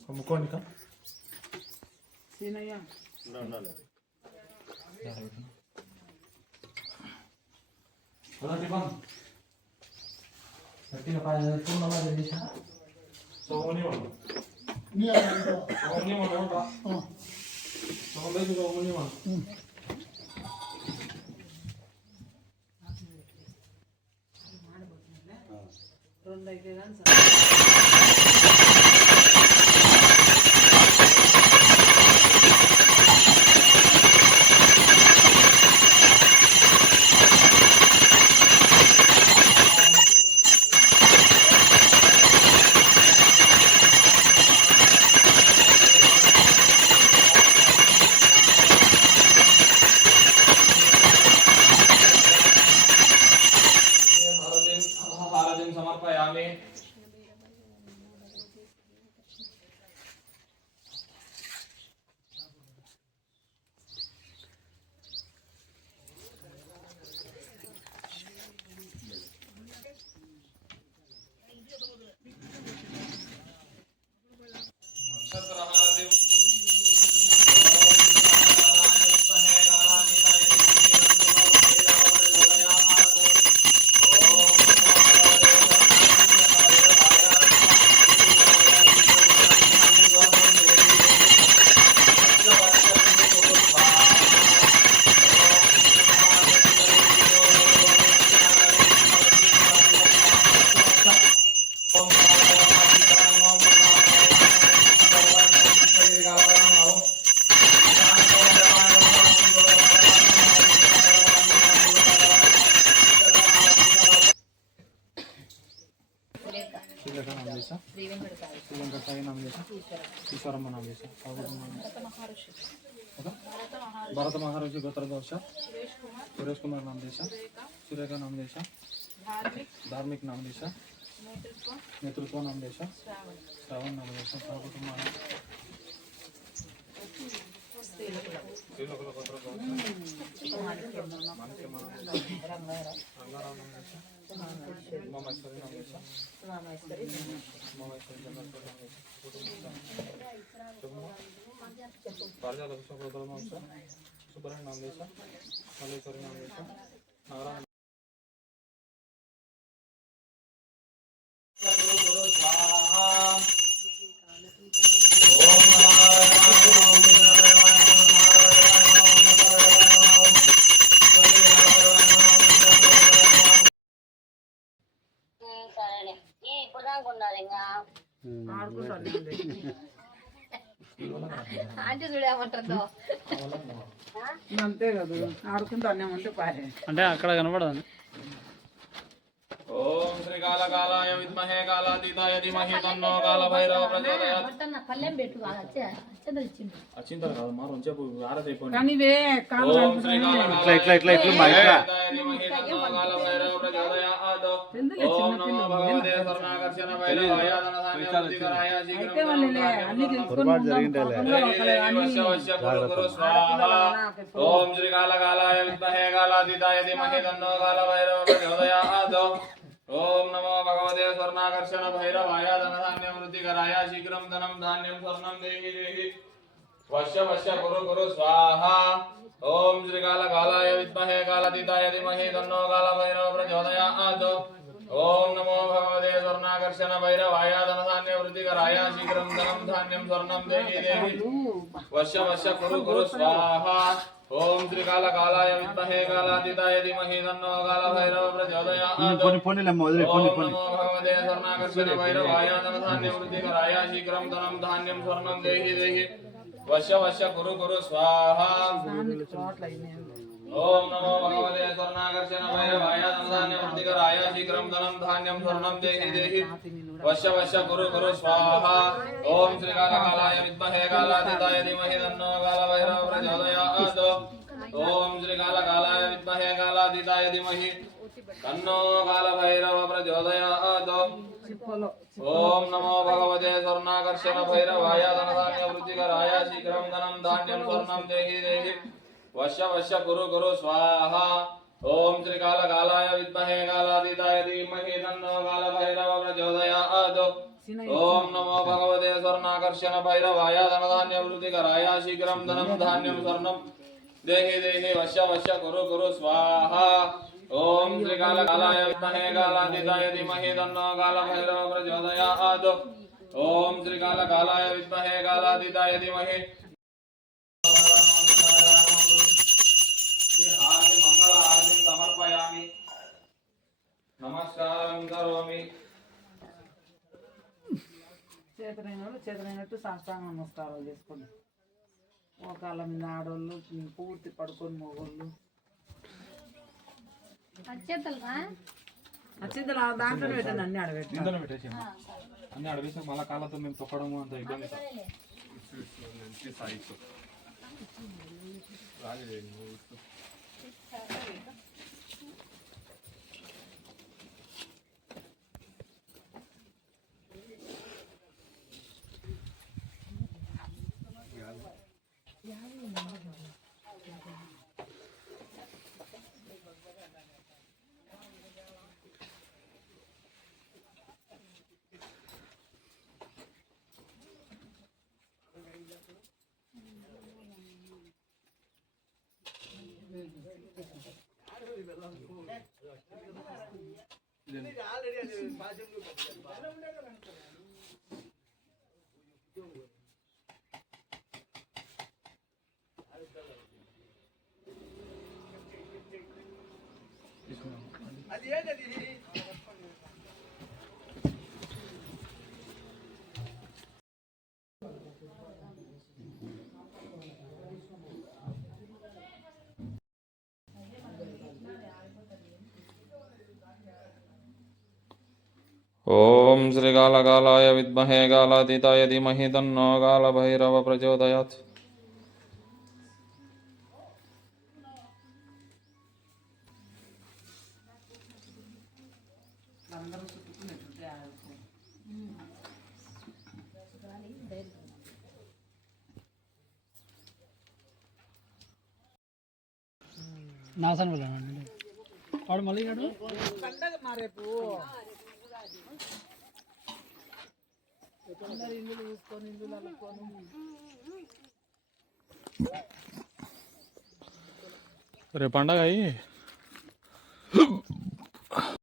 అమ్ముకోనిక సీనయ్య రెండు అయితే సమర్పయామి. ఈశ్వరమ్మ నామ చేశా భరత మహారాజు గోత్రదోష సురేష్ కుమార్ నామ చేశా సురేఖ నామ చేశా ధార్మిక్ నామ చేశా నేతృత్వ నామ చేశా శ్రవణ్ నామ చేశా సహకుటుంబ ఉమామేశ్వరి నామ చేశా ఉమామేశ్వరి పారిజాత పుష్ప సుబ్రహ్మణ్య నామ చేశా మల్లేశ్వరి నామ చేశా నారాయణ అంతే కదా ఆడుకుంటూ అన్నామంటే పారే అంటే అక్కడ కనపడదు. ఓం శ్రీ కాళకాలాయ విద్మహే కాళాతీతాయ ధీమహి తన్నో కాళభైరవ ప్రచోదయాత్. అచ్చింతర కాదు మా రోజు ఆరతి అయిపోయింది. కానివే ఓం శ్రీ కాళకాలాయ ధీమహి తన్నో కాళభైరవ ప్రచోదయాత్. ఓం నమో భగవతే స్వర్ణాకర్షణ భైరవాయ ధనధాన్యవృద్ధికరాయ శీఘ్రం అన్ని ఓం శ్రీ కాళకాలాయ విద్మహే కాళాతీతాయ ధీమహి తన్నో కాళభైరవ ప్రచోదయాత్. ఓం నమో భగవతే స్వర్ణాకర్షణ భైరవాయ ధనధాన్యం వృద్ధికరాయ శీఘ్రం ధనం ధాన్యం స్వర్ణం దేహి దేహి వశ్య వశ్య కురు కురు స్వాహా. ఓం శ్రీ కాళకాలాయ విద్మహే కాళాతీతాయ ధీమహి తన్నో కాళభైరవ ప్రచోదయాత్. ఓం నమో భగవతే స్వర్ణాకర్షణ భైరవాయ ధనధాన్య వృద్ధికరాయ శీఘ్రం ధనం ధాన్యం స్వర్ణం దేహి దేహి వశ్య వశ్య కురు కురు స్వాహా. ఓం శ్రీ కాళకాలాయ విద్మహే కాళాతీతాయ ధీమహి తన్నో కాళభైరవ ప్రచోదయాత్. ఓం నమో భగవతే స్వర్ణాకర్షణ భైరవాయ ధనధాన్యం వృద్ధికరాయ శీఘ్రం ధనం ధాన్యం స్వర్ణం దేహి దేహి వశ్య వశ్య కురు కురు స్వాహా. ఓం నమో భగవతే స్వర్ణాకర్షణ భైరవాయ ధనధాన్య వృద్ధికరాయ శీఘ్రం ధనం ధాన్యం స్వర్ణం దేహి దేహి వశ్య వశ్య కురు కురు స్వాహా. ఓం శ్రీ కాళకాలాయ విద్మహే కాళాతీతాయ ధీమహి తన్నో కాళభైరవ ప్రచోదయాత్. धीमहि तन्नो कालभैरव प्रचोदयात् చిప్పలో ओम नमो भगवते स्वर्णाकर्षण भैरवाय धनधान्य वृद्धिकराय शीघ्रं धनं धान्यं स्वर्णं देहि देहि वश्य वश्य कुरु कुरु स्वाहा ओम श्री कालकालाय विद्महे कालातीताय धीमहि तन्नो कालभैरव प्रचोदयात् ओम नमो भगवते स्वर्णाकर्षण भैरवाय धनधान्य वृद्धिकराय शीघ्रं धनं धान्यं स्वर्णं देहि देहि वश्य वश्य कुरु कुरु स्वाहा ओम श्री कालकालाय विद्महे कालातीताय धीमहि तन्नो कालभैरव प्रचोदयात् ओम श्री कालकालाय विद्महे कालातीताय धीमहि आरती मंगल आरती समर्पयामि नमस्कारं करोमि చేతనైనట్టు సాష్టాంగ నమస్కారాలు చేసుకోండి మోకాళ్ళ మీద ఆడోళ్ళు పూర్తి పడుకొని మొగోళ్ళు అచ్చేతలు దాంట్లో పెట్టండి అన్ని ఆడబెట్టి ఇందులో పెట్టేసి అన్ని అడవేసి మళ్ళీ కాళ్ళతో మేము తొక్కడము అంత ఇబ్బంది ओम श्री कालकालाय विद्महे कालातीताय धीमहि तन्नो कालभैरव प्रचोदयात् అందరూ చుట్టుకునేట్టుంటే నాశనం వెళ్ళండి వాడు మళ్ళీ పండగ మారేపు అందరు ఇల్లు చూసుకొని ఇల్లు అల్లుకొని రేపు పండగ అయ్యి